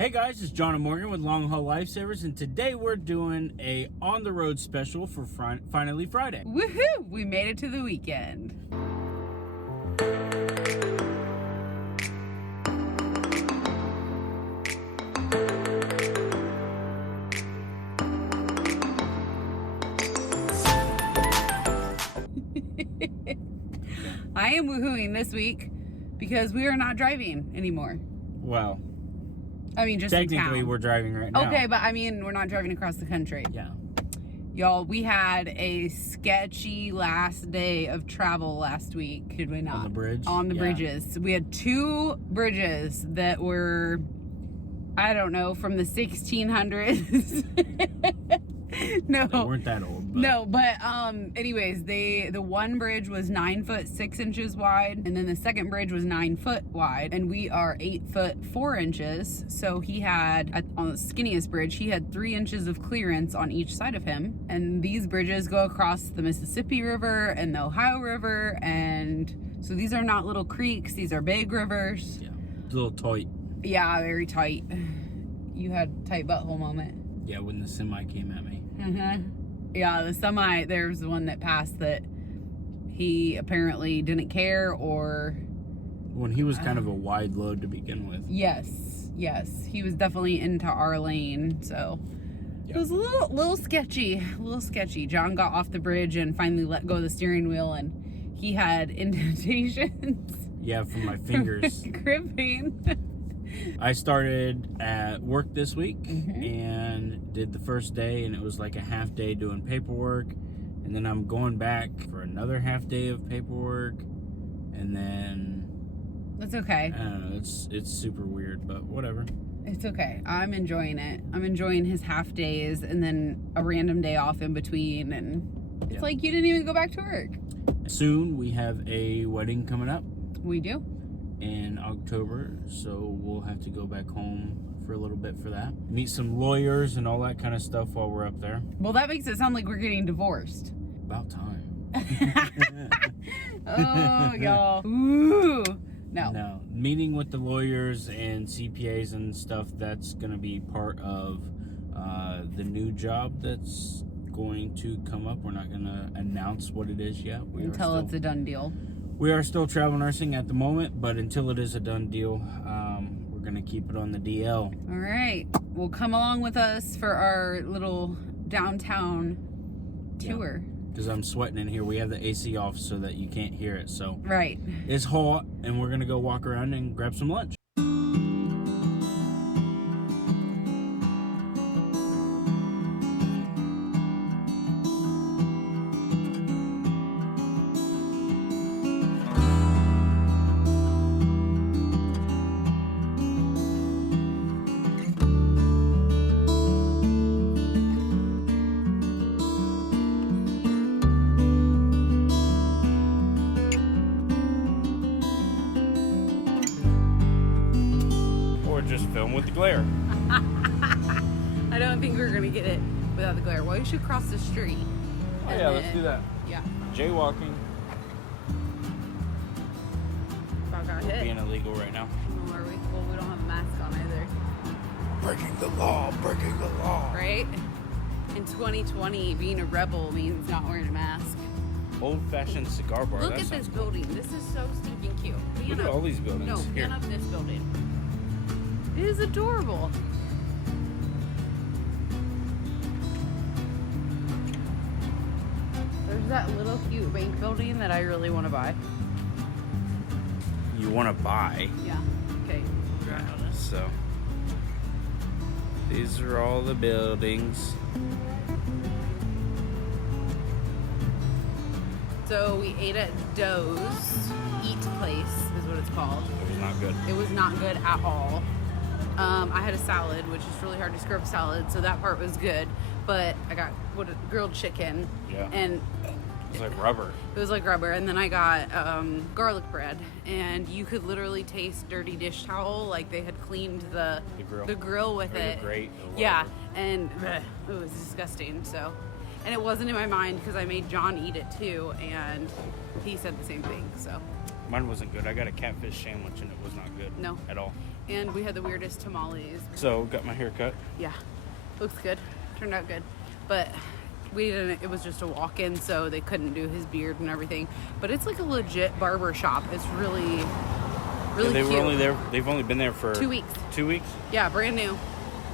Hey guys, it's John and Morgan with Longhaul Lifesavers, and today we're doing a on-the-road special for Finally Friday. Woohoo! We made it to the weekend. I am woohooing this week because we are not driving anymore. Well, I mean, just technically in town. we're driving right now. Okay, but I mean, we're not driving across the country. Yeah. Y'all, we had a sketchy last day of travel last week, did we not? On the bridge? On the bridges. We had two bridges that were, I don't know, from the 1600s. No. They weren't that old. But... No, but anyways, the one bridge was 9 foot 6 inches wide, and then the second bridge was 9 foot wide, and we are 8 foot 4 inches. So he had, on the skinniest bridge, he had 3 inches of clearance on each side of him. And these bridges go across the Mississippi River and the Ohio River, and so these are not little creeks, these are big rivers. Yeah, it's a little tight. Yeah, very tight. You had a tight butthole moment. Yeah, when the semi came at me. Yeah, the semi, there's one that passed that he apparently didn't care, or... When he was kind of a wide load to begin with. Yes, he was definitely into our lane, so... Yep. It was a little sketchy. John got off the bridge and finally let go of the steering wheel, and he had indentations. Yeah, from my fingers. Gripping. I started at work this week and did the first day, and it was like a half day doing paperwork, and then I'm going back for another half day of paperwork, and then that's okay. I don't know, it's super weird, but whatever. It's okay. I'm enjoying it. I'm enjoying his half days and then a random day off in between, and it's like you didn't even go back to work. Soon we have a wedding coming up. We do. In October, so we'll have to go back home for a little bit for that. Meet some lawyers and all that kind of stuff while we're up there. Well, that makes it sound like we're getting divorced. About time. Oh, y'all. Ooh. No. Meeting with the lawyers and CPAs and stuff, that's going to be part of the new job that's going to come up. We're not going to announce what it is yet. Until it's a done deal. We are still travel nursing at the moment, but until it is a done deal, we're going to keep it on the DL. All right. Well, come along with us for our little downtown tour. Because I'm sweating in here. We have the AC off so that you can't hear it. So right. It's hot, and we're going to go walk around and grab some lunch. Just film with the glare. I don't think we're gonna get it without the glare. Well, we should cross the street. Oh yeah, let's do that. Yeah. Jaywalking. About got hit. Being illegal right now. Oh, are we? Well, we don't have a mask on either. Breaking the law. Right? In 2020, being a rebel means not wearing a mask. Old-fashioned cigar bar. Look at this building. This is so stinking cute. Look at all these buildings. No, pan up this building. It is adorable. There's that little cute bank building that I really want to buy. You want to buy? Yeah. Okay. So these are all the buildings. So we ate at Doe's Eat Place is what it's called. It was not good. It was not good at all. I had a salad, which is really hard to screw up salad, so that part was good. But I got grilled chicken, and it was like rubber. It was like rubber, and then I got garlic bread, and you could literally taste dirty dish towel, like they had cleaned the grill with it. Grate yeah, and it was disgusting. So, and it wasn't in my mind because I made John eat it too, and he said the same thing. So Mine wasn't good. I got a catfish sandwich and it was not good. No. At all. And we had the weirdest tamales. So, got my hair cut. Yeah, looks good. Turned out good. But we didn't, it was just a walk-in, so they couldn't do his beard and everything. But it's like a legit barber shop. It's really, really they cute. were only there, they've only been there for 2 weeks. 2 weeks? Yeah, brand new.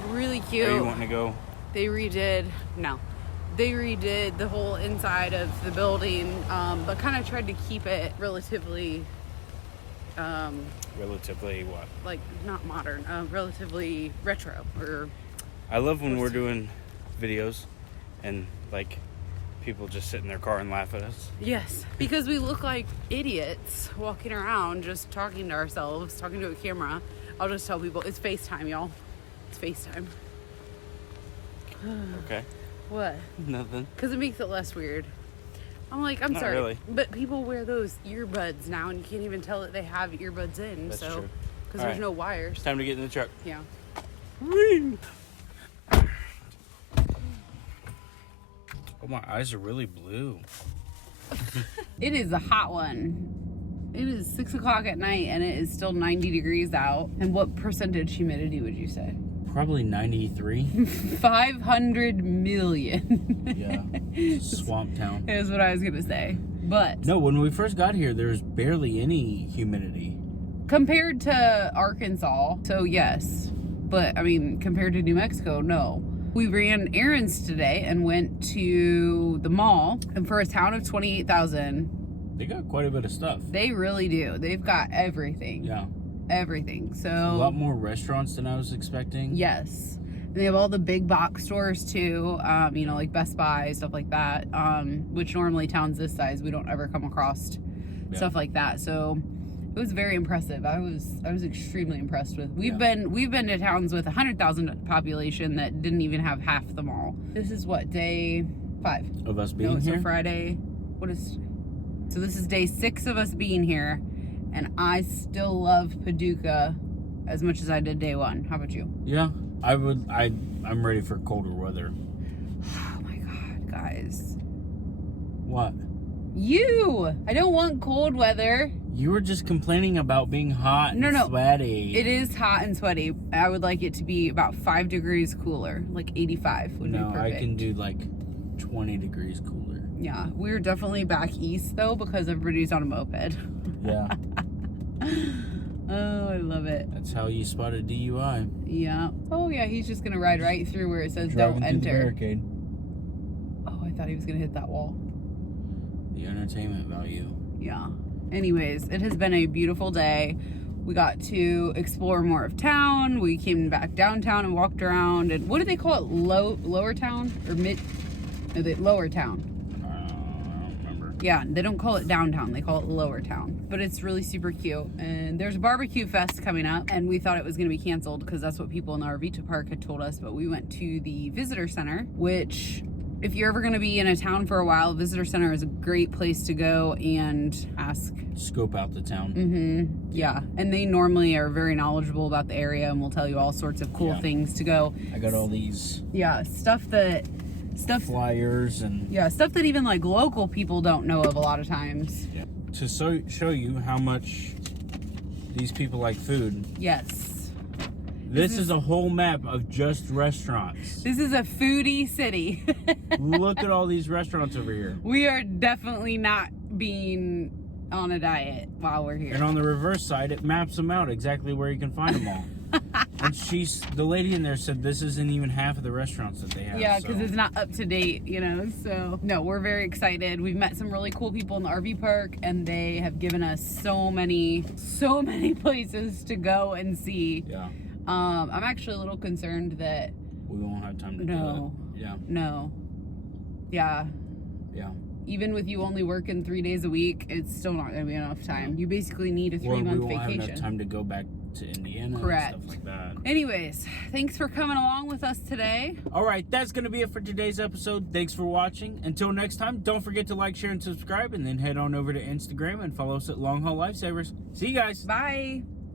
Really cute. Are you wanting to go? They redid the whole inside of the building, but kind of tried to keep it relatively Relatively what? like not modern, relatively retro. Or I love when we're doing videos and like people just sit in their car and laugh at us. yes, because we look like idiots walking around just talking to ourselves, talking to a camera. I'll just tell people it's FaceTime, y'all. It's FaceTime. Okay. What? Nothing. Because it makes it less weird. I'm like, I'm Not sorry, really. but people wear those earbuds now, and you can't even tell that they have earbuds in. That's so, true. because All there's right. no wires. Time to get in the truck. Yeah. Whee! Oh, my eyes are really blue. It is a hot one. It is 6 o'clock at night, and it is still 90 degrees out. And what percentage humidity would you say? Probably 93. 500 million. Yeah. Swamp town. Is what I was gonna say. But No, when we first got here, there was barely any humidity. compared to Arkansas, so yes. But I mean, compared to New Mexico, no. We ran errands today and went to the mall, and for a town of 28,000, They got quite a bit of stuff. they really do. They've got everything. Yeah. Everything. So A lot more restaurants than I was expecting. yes. And they have all the big box stores too, you know, like Best Buy, stuff like that, which normally towns this size we don't ever come across stuff like that. So it was very impressive. I was extremely impressed with. We've been to towns with 100,000 population that didn't even have half the mall. This is what, day 5 Of us being no, it's here? a Friday. What is so this is day 6 of us being here, and I still love Paducah as much as I did day 1. How about you? Yeah. I'm ready for colder weather. Oh my god, guys. What? I don't want cold weather. You were just complaining about being hot and No. sweaty. It is hot and sweaty. I would like it to be about 5 degrees cooler, like 85 would be No, perfect. I can do like 20 degrees cooler. Yeah, we're definitely back east though because everybody's on a moped. Yeah. Oh, I love it. That's how you spot a DUI. Yeah. Oh yeah, he's just gonna ride right through where it says Driving don't through the enter. barricade. Oh, I thought he was gonna hit that wall. The entertainment value. Yeah. Anyways, it has been a beautiful day. We got to explore more of town. We came back downtown and walked around. And what do they call it? Lower town or mid? No, lower town. I don't remember. Yeah, they don't call it downtown. They call it lower town. But it's really super cute. And there's a barbecue fest coming up. And we thought it was going to be canceled because that's what people in the RV park had told us. But we went to the visitor center, which, if you're ever going to be in a town for a while, visitor center is a great place to go and ask. Scope out the town. Mm-hmm. Yeah. And they normally are very knowledgeable about the area and will tell you all sorts of cool things to go. I got all these stuff flyers and stuff that even like local people don't know of a lot of times. yeah. To show you how much these people like food. Yes. This is a whole map of just restaurants. This is a foodie city. Look at all these restaurants over here. We are definitely not being on a diet while we're here. And on the reverse side, it maps them out exactly where you can find them all. And the lady in there said this isn't even half of the restaurants that they have. Yeah, because it's not up to date, you know. So no, we're very excited. We've met some really cool people in the RV park, and they have given us so many places to go and see. Yeah. I'm actually a little concerned that We won't have time to do it. Yeah. No. Yeah. Yeah. Even with you only working 3 days a week, it's still not going to be enough time. You basically need a 3-month we won't vacation. have enough time to go back to Indiana Correct. and stuff like that. Anyways, thanks for coming along with us today. All right, that's going to be it for today's episode. Thanks for watching. Until next time, don't forget to like, share, and subscribe, and then head on over to Instagram and follow us at Longhaul Lifesavers. See you guys. Bye.